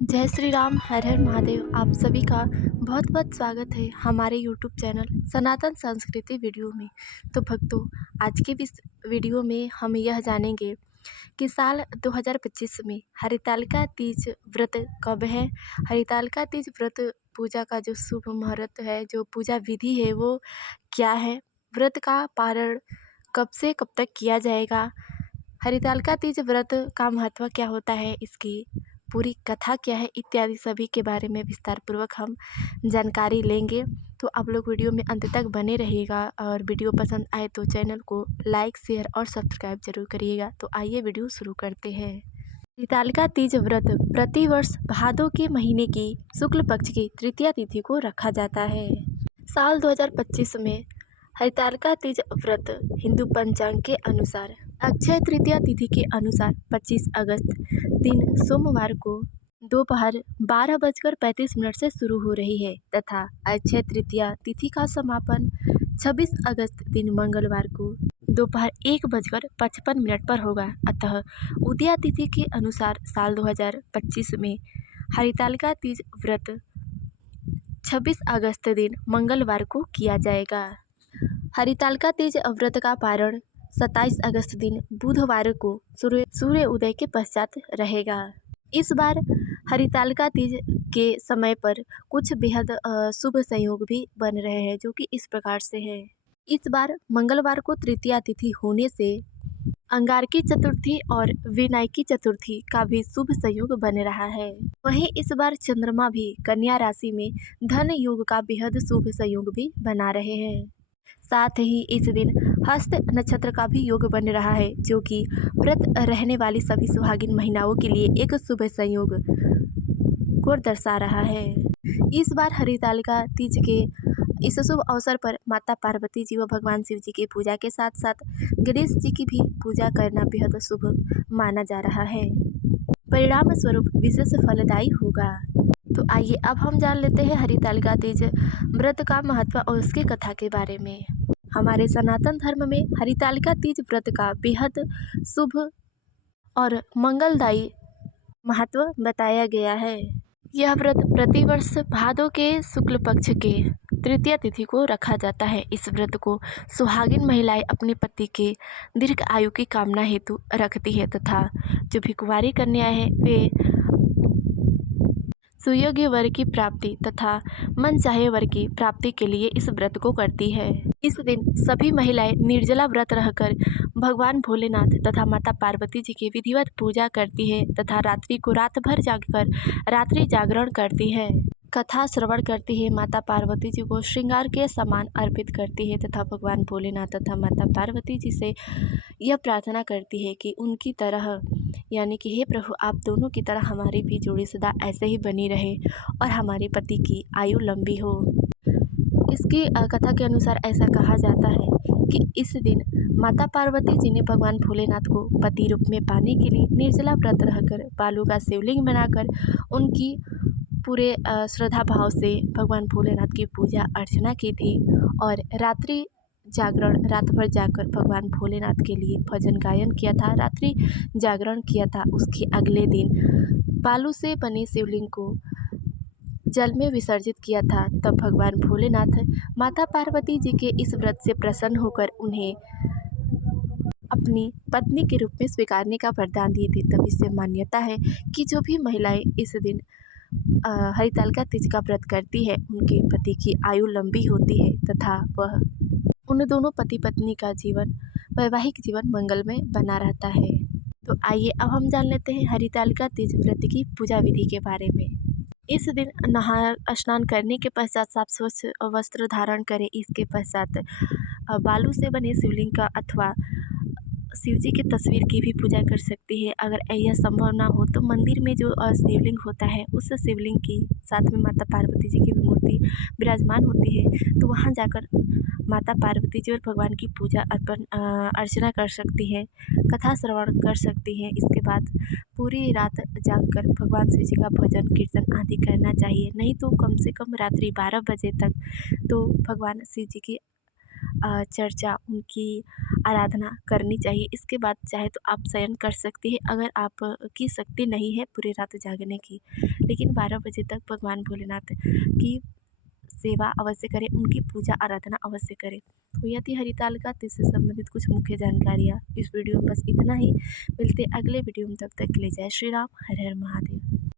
जय श्री राम, हर हर महादेव। आप सभी का बहुत बहुत स्वागत है हमारे यूट्यूब चैनल सनातन संस्कृति वीडियो में। तो भक्तों, आज के इस वीडियो में हम यह जानेंगे कि साल 2025 में हरितालिका तीज व्रत कब है। हरितालिका तीज व्रत पूजा का जो शुभ मुहूर्त है, जो पूजा विधि है वो क्या है, व्रत का पारण कब से कब तक किया जाएगा, हरितालिका तीज व्रत का महत्व क्या होता है, इसकी पूरी कथा क्या है, इत्यादि सभी के बारे में विस्तार पूर्वक हम जानकारी लेंगे। तो आप लोग वीडियो में अंत तक बने रहिएगा और वीडियो पसंद आए तो चैनल को लाइक शेयर और सब्सक्राइब जरूर करिएगा। तो आइए वीडियो शुरू करते हैं। हरितालिका तीज व्रत प्रतिवर्ष भादों के महीने की शुक्ल पक्ष की तृतीया तिथि को रखा जाता है। साल 2025 में हरितालिका तीज व्रत हिंदू पंचांग के अनुसार अक्षय तृतीया तिथि के अनुसार 25 अगस्त दिन सोमवार को दोपहर 12:35 से शुरू हो रही है तथा अक्षय तृतीया तिथि का समापन 26 अगस्त दिन मंगलवार को दोपहर 1:55 पर होगा। अतः उदया तिथि के अनुसार साल 2025 में हरितालिका तीज व्रत 26 अगस्त दिन मंगलवार को किया जाएगा। हरितालिका तीज व्रत का पारण 27 अगस्त दिन बुधवार को सूर्य उदय के पश्चात रहेगा। इस बार हरितालिका तीज के समय पर कुछ बेहद शुभ संयोग भी बन रहे हैं, जो कि इस प्रकार से है। इस बार मंगलवार को तृतीया तिथि होने से अंगारकी चतुर्थी और विनायकी चतुर्थी का भी शुभ संयोग बन रहा है। वहीं इस बार चंद्रमा भी कन्या राशि में धन योग का बेहद शुभ संयोग भी बना रहे हैं। साथ ही इस दिन हस्त नक्षत्र का भी योग बन रहा है, जो कि व्रत रहने वाली सभी सुहागिन महिलाओं के लिए एक शुभ संयोग को दर्शा रहा है। इस बार हरितालिका तीज के इस शुभ अवसर पर माता पार्वती जी व भगवान शिव जी की पूजा के साथ साथ गणेश जी की भी पूजा करना बेहद शुभ माना जा रहा है। परिणाम स्वरूप विशेष फलदायी होगा। तो आइए अब हम जान लेते हैं हरितालिका तीज व्रत का महत्व और उसकी कथा के बारे में। हमारे सनातन धर्म में हरितालिका तीज व्रत का बेहद शुभ और मंगलदायी महत्व बताया गया है। यह व्रत प्रतिवर्ष भादों के शुक्ल पक्ष के तृतीया तिथि को रखा जाता है। इस व्रत को सुहागिन महिलाएं अपने पति के दीर्घ आयु की कामना हेतु रखती है तथा जो भी कुंवारी कन्या है वे सुयोग्य वर की प्राप्ति तथा मनचाहे वर की प्राप्ति के लिए इस व्रत को करती है। इस दिन सभी महिलाएं निर्जला व्रत रहकर भगवान भोलेनाथ तथा माता पार्वती जी की विधिवत पूजा करती है तथा रात्रि को रात भर जागकर रात्रि जागरण करती है, कथा श्रवण करती है, माता पार्वती जी को श्रृंगार के सामान अर्पित करती है तथा भगवान भोलेनाथ तथा माता पार्वती जी से यह प्रार्थना करती है कि उनकी तरह यानी कि हे प्रभु, आप दोनों की तरह हमारी भी जोड़ी सदा ऐसे ही बनी रहे और हमारे पति की आयु लंबी हो। इसकी कथा के अनुसार ऐसा कहा जाता है कि इस दिन माता पार्वती जी ने भगवान भोलेनाथ को पति रूप में पाने के लिए निर्जला व्रत रहकर बालू का शिवलिंग बनाकर उनकी पूरे श्रद्धा भाव से भगवान भोलेनाथ की पूजा अर्चना की थी और रात्रि जागरण रात भर जाकर भगवान भोलेनाथ के लिए भजन गायन किया था, रात्रि जागरण किया था। उसके अगले दिन बालू से बने शिवलिंग को जल में विसर्जित किया था। तब भगवान भोलेनाथ माता पार्वती जी के इस व्रत से प्रसन्न होकर उन्हें अपनी पत्नी के रूप में स्वीकारने का वरदान दिए थे। तब इससे मान्यता है कि जो भी महिलाएं इस दिन हरितालिका तीज का व्रत करती है उनके पति की आयु लंबी होती है तथा वह उन दोनों पति पत्नी का जीवन वैवाहिक जीवन मंगलमय बना रहता है। तो आइए अब हम जान लेते हैं हरितालिका तीज व्रत की पूजा विधि के बारे में। इस दिन नहा स्नान करने के पश्चात साफ स्वच्छ वस्त्र धारण करें। इसके पश्चात बालू से बने शिवलिंग का अथवा शिव जी की तस्वीर की भी पूजा कर सकती है। अगर यह संभव ना हो तो मंदिर में जो शिवलिंग होता है उस शिवलिंग की साथ में माता पार्वती जी की भी मूर्ति विराजमान होती है, तो वहाँ जाकर माता पार्वती जी और भगवान की पूजा अर्चना कर सकती है, कथा श्रवण कर सकती हैं। इसके बाद पूरी रात जागकर भगवान शिव जी का भजन कीर्तन आदि करना चाहिए। नहीं तो कम से कम रात्रि 12 बजे तक तो भगवान शिव जी की चर्चा, उनकी आराधना करनी चाहिए। इसके बाद चाहे तो आप शयन कर सकती हैं, अगर आप की शक्ति नहीं है पूरी रात जागने की। लेकिन 12 बजे तक भगवान भोलेनाथ की सेवा अवश्य करें, उनकी पूजा आराधना अवश्य करें। तो यह थी हरितालिका तीज से संबंधित कुछ मुख्य जानकारियाँ। इस वीडियो में बस इतना ही। मिलते अगले वीडियो में, तब तक के लिए जय श्री राम, हर हर महादेव।